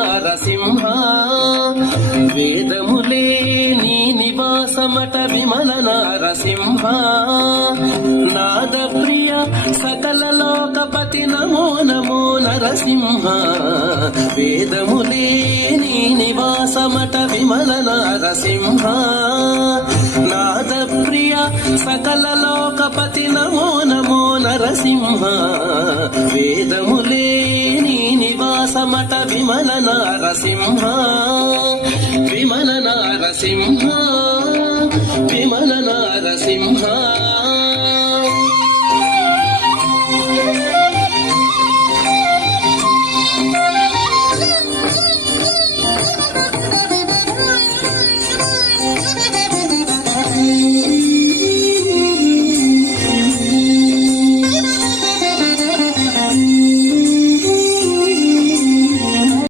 నరసింహ వేదములే నీ నివాసమట విమల నరసింహ నాద ప్రియ సకల లోకపతి నమో నమో నరసింహ వేదములే నీ నివాసమట విమల నరసింహ నాద ప్రియ సకల లోకపతి నమో నమో నరసింహ వేదములే నీ నివాసమట విమల నరసింహ విమల నరసింహ విమల నరసింహ